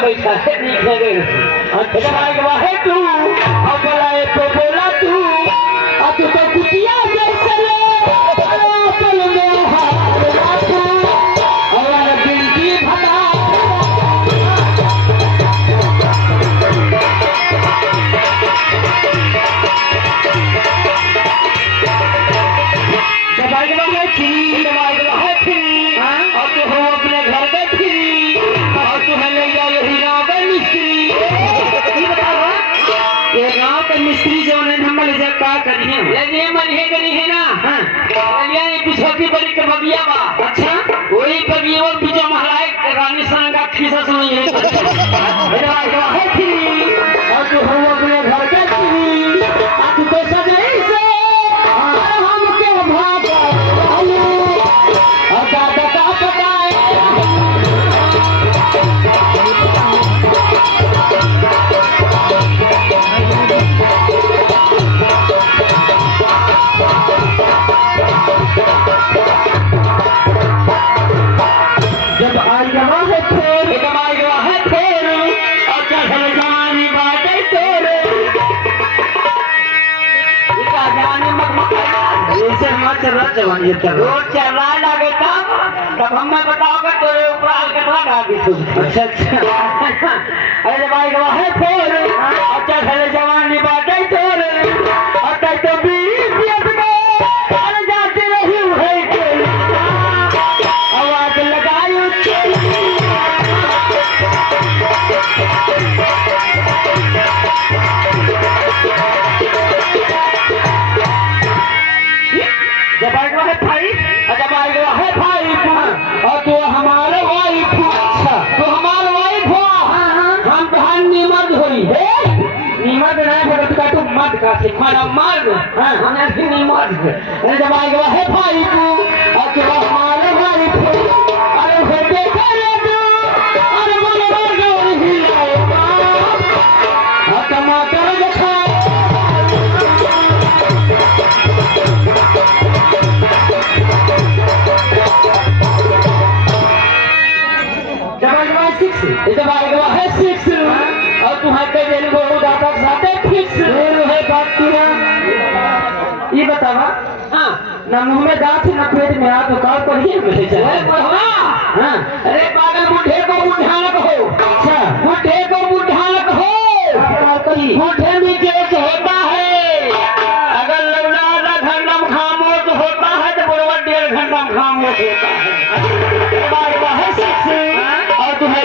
पे बैठा है ठीक है जब है तू अब बोला तो बोला तू अब तू तो कुटिया जैसे पल में हार रखा और गिनती भगा मिस्त्री जो ने नंबर जे का करी है ले मन है करी है ना हां ये कुछ होती बड़ी कबिया बा अच्छा वही कबिया और बीजो महाराज रानी संगा खीसा सुनी है है थी और जो हो अपने घर के थी आज तो सजई से हम के भाग और दादा का पटाए जवानी रोज चला लगे तब हमें बताओगे तेरे ऊपर कथा डाली तू अच्छा अच्छा अरे भाई वो है फिर अच्छा चले जवानी बातें तोरे अच्छा तो बीस को अरे जाते रही है के आवाज लगाई और तो हमारे वाइफ तो हमारे वाइफ हो हम बहन निमर्द हुई निमर्द नहीं भगत का तो मर्द का सिखाना मर्द हमने भी निमर्द जब आएगा है भाई तू और तो हमारे वाइफ अरे होते करे तू अरे बोले बोले ही आएगा और टमाटर दिखा और तुम्हारे जेल को दाता साथे फिक्स है बात किया ये बतावा हां ना मुंह में दांत ना पेट में हाथ काल पर ही बैठे चले हां अरे पागल बूढ़े को बुढ़ाना कहो अच्छा बूढ़े को बुढ़ाना कहो बूढ़े में जेस होता है अगर लगना आधा घंटा में खामोश होता है तो बराबर 1.5 घंटा में खामोश होता है और तुम्हें